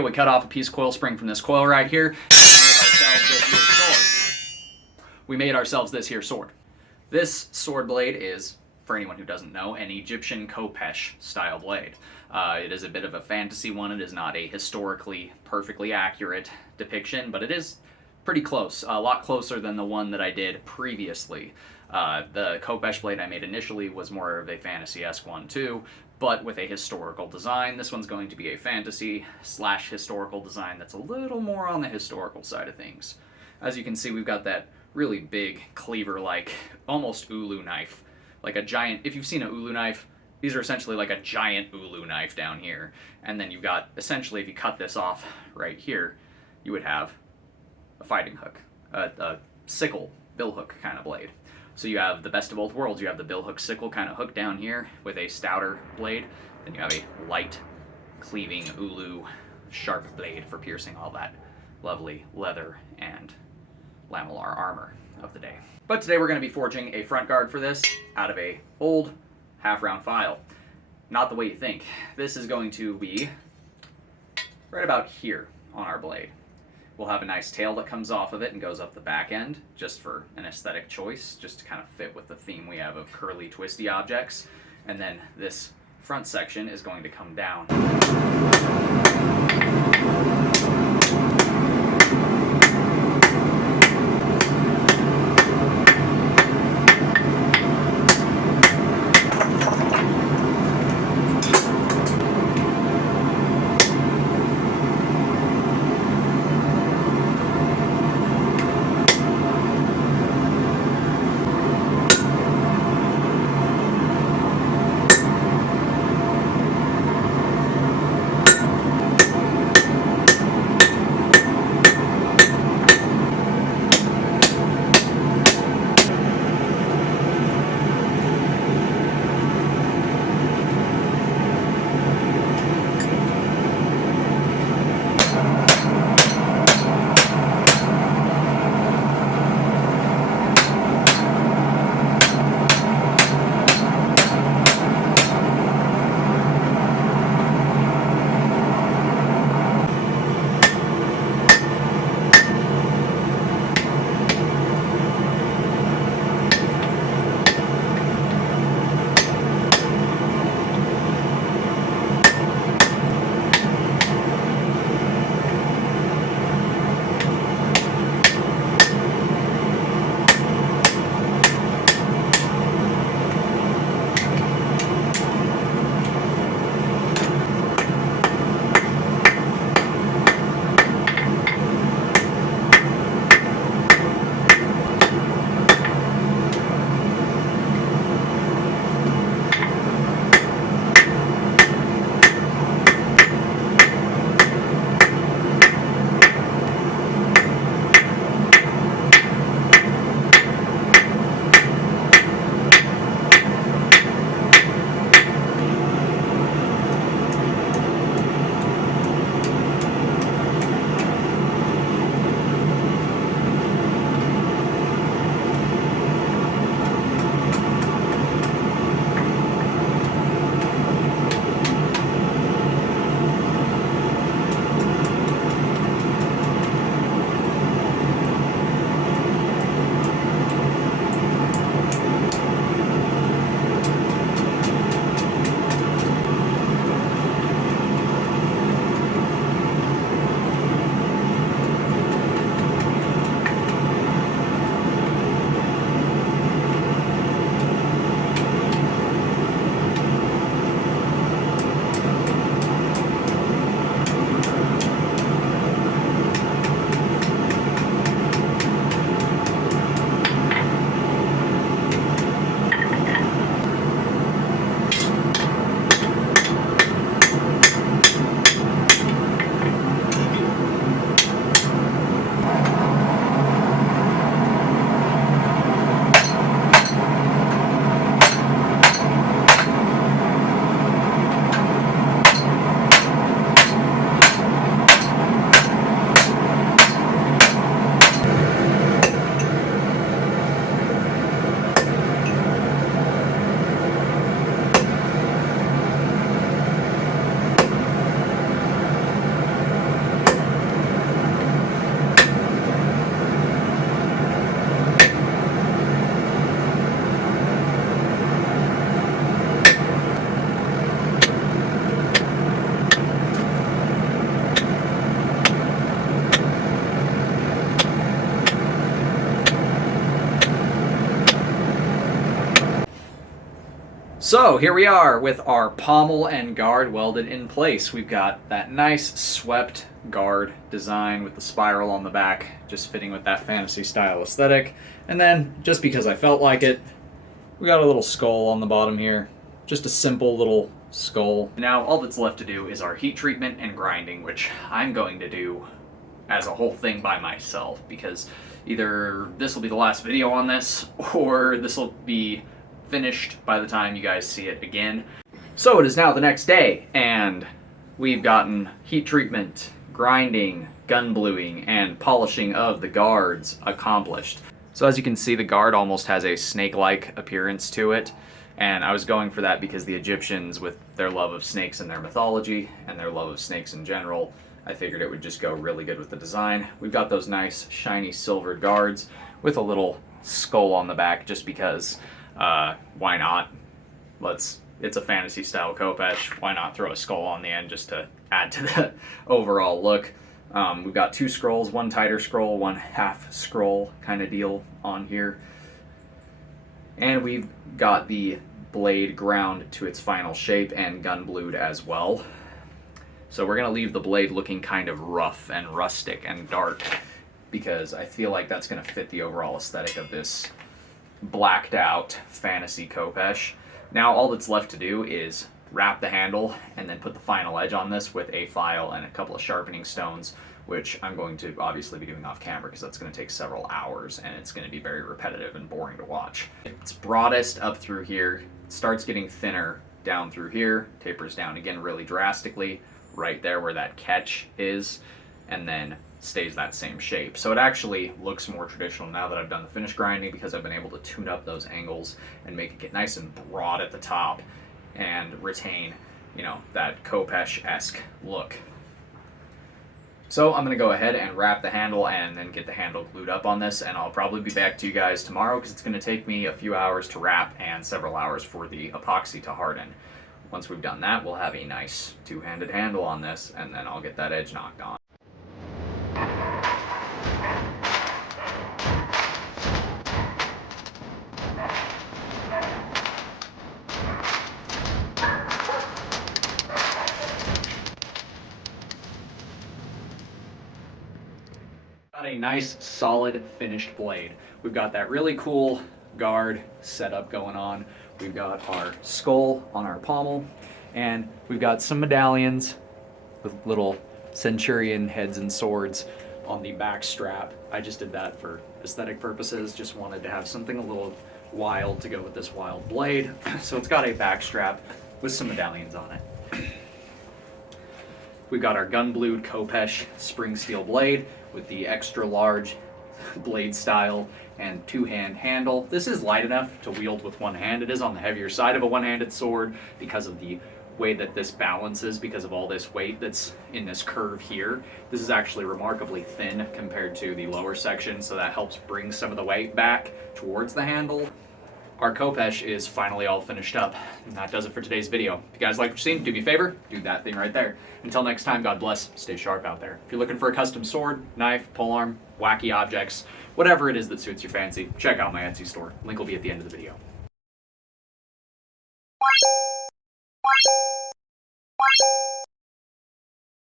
We cut off a piece of coil spring from this coil right here. We made ourselves this here sword. This sword blade is, for anyone who doesn't know, an Egyptian khopesh style blade. It is a bit of a fantasy one. It is not a historically perfectly accurate depiction, but it is pretty close, a lot closer than the one that I did previously. The khopesh blade I made initially was more of a fantasy-esque one too, but with a historical design. This one's going to be a fantasy / historical design that's a little more on the historical side of things. As you can see, we've got that really big cleaver-like, almost ulu knife. Like a giant, if you've seen an ulu knife, these are essentially like a giant ulu knife down here. And then you've got, essentially, if you cut this off right here, you would have a fighting hook, a sickle, billhook kind of blade. So you have the best of both worlds. You have the billhook sickle kind of hook down here with a stouter blade. Then you have a light, cleaving ulu sharp blade for piercing all that lovely leather and lamellar armor of the day. But today we're going to be forging a front guard for this out of a old half-round file. Not the way you think. This is going to be right about here on our blade. We'll have a nice tail that comes off of it and goes up the back end, just for an aesthetic choice, just to kind of fit with the theme we have of curly, twisty objects. And then this front section is going to come down. So here we are with our pommel and guard welded in place. We've got that nice swept guard design with the spiral on the back, just fitting with that fantasy style aesthetic. And then, just because I felt like it, we got a little skull on the bottom here. Just a simple little skull. Now all that's left to do is our heat treatment and grinding, which I'm going to do as a whole thing by myself, because either this will be the last video on this, or this will be finished by the time you guys see it again. So it is now the next day, and we've gotten heat treatment, grinding, gun bluing, and polishing of the guards accomplished. So as you can see, the guard almost has a snake-like appearance to it, and I was going for that because the Egyptians, with their love of snakes in their mythology and their love of snakes in general, I figured it would just go really good with the design. We've got those nice shiny silver guards with a little skull on the back just because why not? It's a fantasy style khopesh. Why not throw a skull on the end just to add to the overall look? We've got two scrolls, one tighter scroll, one half scroll kind of deal on here. And we've got the blade ground to its final shape and gun blued as well. So we're gonna leave the blade looking kind of rough and rustic and dark because I feel like that's gonna fit the overall aesthetic of this blacked out fantasy khopesh. Now all that's left to do is wrap the handle and then put the final edge on this with a file and a couple of sharpening stones, which I'm going to obviously be doing off camera because that's going to take several hours and it's going to be very repetitive and boring to watch. It's broadest up through here, starts getting thinner down through here, tapers down again really drastically right there where that catch is, and then stays that same shape. So it actually looks more traditional now that I've done the finish grinding because I've been able to tune up those angles and make it get nice and broad at the top and retain, you know, that khopesh-esque look. So I'm going to go ahead and wrap the handle and then get the handle glued up on this, and I'll probably be back to you guys tomorrow because it's going to take me a few hours to wrap and several hours for the epoxy to harden. Once we've done that, we'll have a nice two-handed handle on this, and then I'll get that edge knocked on. Got a nice solid finished blade. We've got that really cool guard setup going on. We've got our skull on our pommel, and we've got some medallions with little centurion heads and swords on the back strap. I just did that for aesthetic purposes, just wanted to have something a little wild to go with this wild blade. So it's got a back strap with some medallions on it. We've got our gun blued khopesh spring steel blade with the extra large blade style and two-hand handle. This is light enough to wield with one hand. It is on the heavier side of a one-handed sword because of the way that this balances, because of all this weight that's in this curve here. This is actually remarkably thin compared to the lower section, so that helps bring some of the weight back towards the handle. Our khopesh is finally all finished up, and that does it for today's video. If you guys like what you've seen, do me a favor, do that thing right there. Until next time, God bless, stay sharp out there. If you're looking for a custom sword, knife, polearm, wacky objects, whatever it is that suits your fancy, check out my Etsy store. Link will be at the end of the video.